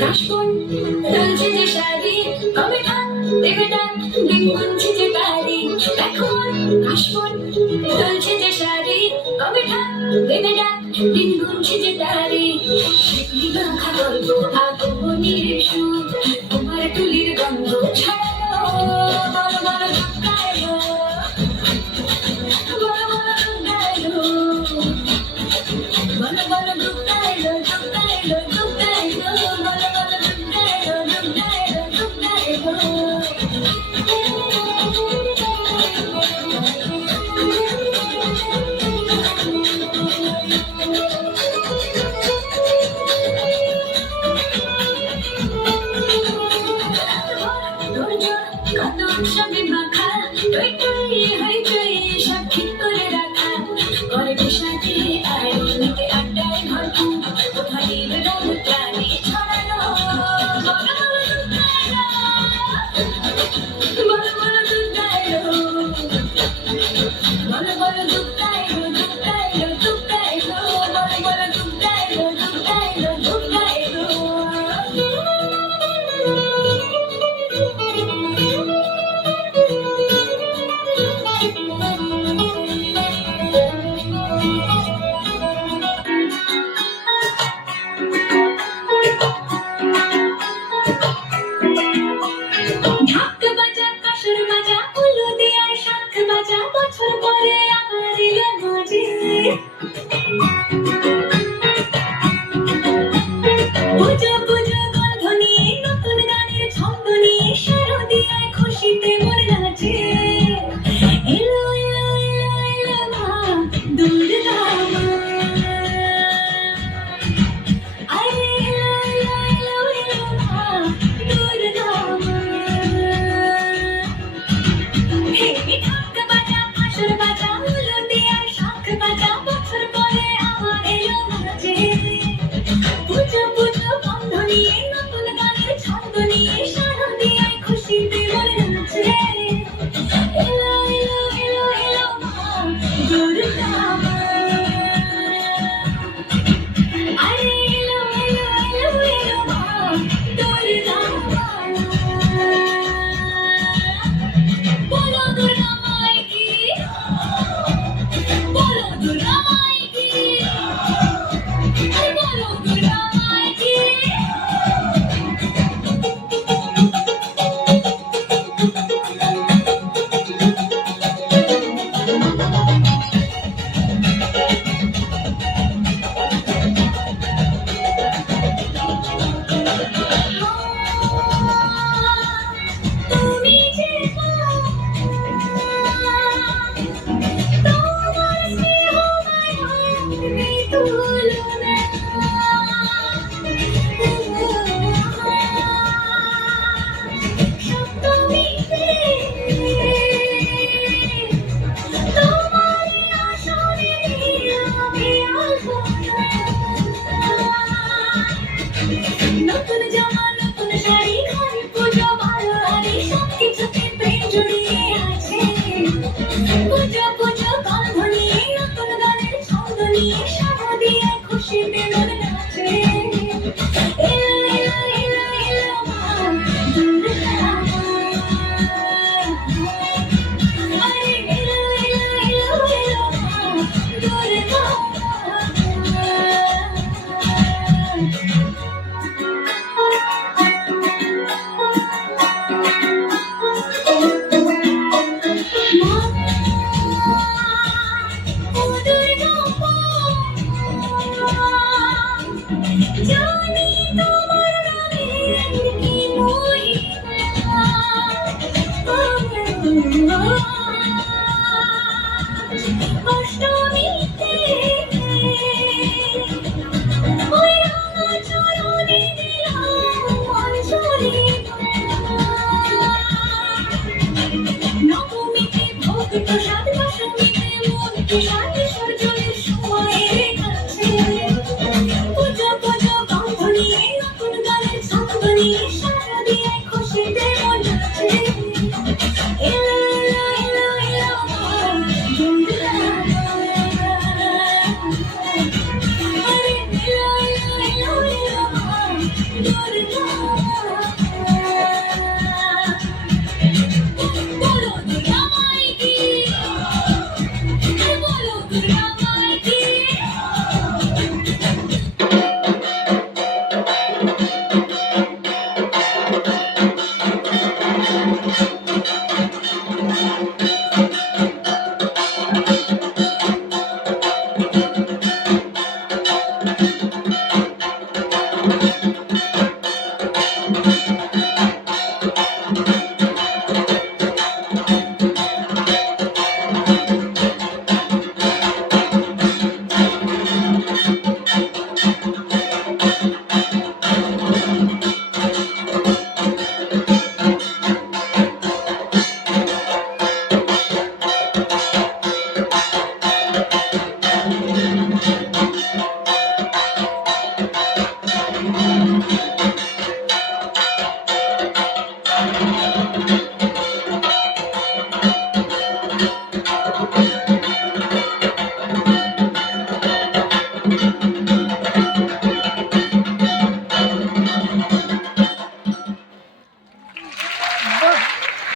কাশবন ঢলছে যে শাড়ি, কবে ঠাক দেবে ডাক, দিন গুনছে যে তারি। এখন কাশবন ঢলছে যে শাড়ি, কবে ঠাক দেবে ডাক, দিন গুনছে যে তারি। শিকলি মাখা গল্প আগমনীর সুর, তোমার তুলির গন্ধ ছাড়ালো, বড় বড় ধাক্কা এলো, বড় বড় ধাক্কা এলো, বড় বড় ধাক্কা এলো, ধাক্কা এলো, ধাক্কা এলো, বড় বড় ধাক্কা এলো, ধাক্কা এলো, ধাক্কা এলো। কত উৎসবে মাখা, টই টই হইচই সব ঠিক করে রাখা, ঘরে বসাতে আর নিতে আড্ডায় ভরপুর, কোথায় রং প্রাণী ছড়ানো, বড় বড় দুধ এলো, বড় বড় দুধ এলো, বড় বড় দুধ এলো, দুধ এলো, দুধ এলো, বড় বড় দুধ এলো, দুধ এলো, দুধ এলো। ঢাক বাজা, কাসর বাজা, উলু দেয়ার শাঁখ বাজা, বছর পরে আবার এলো মাঝে। পুজো পুজো গন্ধ নিয়ে, নতুন গানের ছন্দ নিয়ে, শারদিয়ায় খুশিতে মন নাচে। এলো এলো এলো এলো মা, দুর্গা মা। আরে এলো এলো এলো এলো মা, দুর্গা মা। হে ঢাক বাজা, কাসর বাজা, উলু দেয়ার শাঁখ বাজা, বছর পরে আবার এলো মাঝে। পুজো পুজো গন্ধ নিয়ে, নতুন গানের ছন্দ নিয়ে, শারদিয়ায় খুশিতে মন নাচে। এলো এলো এলো এলো মা, দুর্গা মা। আরে এলো এলো এলো এলো মা, দুর্গা মা। বলো দুর্গা মাই কি, বলো দুর্গা মাই কি, আরে বলো দুর্গা মাই কি। তুমি যে মা, তোমার স্নেহ মায়ার তুলনা। সপ্তমীতে তোমার আসনে আমি আলপনা। নতুন জামা, নতুন শাড়ি, ঘরে পুজো ভালো হারি, সবকিছুতে প্রেম জড়িয়ে আছে। পুজো পুজো গন্ধ নিয়ে, নতুন গানের ছন্দ নিয়ে, শারদিয়ায় খুশিতে মন নাচে। এলো এলো এলো এলো মা, দুর্গা মা। আরে এলো এলো এলো এলো মা, দুর্গা মা। ও দুর্গা মা, জানি তোমার নামের কি মহিমা। অষ্টমীতে ওই রাঙা চরণে দিলাম অঞ্জলি। নবমীতে ভোগ প্রসাদ, দশমীতে মন প্রসাদ, বিসর্জনের সময় কাছে। পুজো পুজো গন্ধ নিয়ে, নতুন গানের ছন্দ নিয়ে, শারদিয়ায় খুশিতে মন নাচে। এলো এলো এলো এলো মা, দুর্গা মা। আরে এলো এলো এলো এলো মা, দুর্গা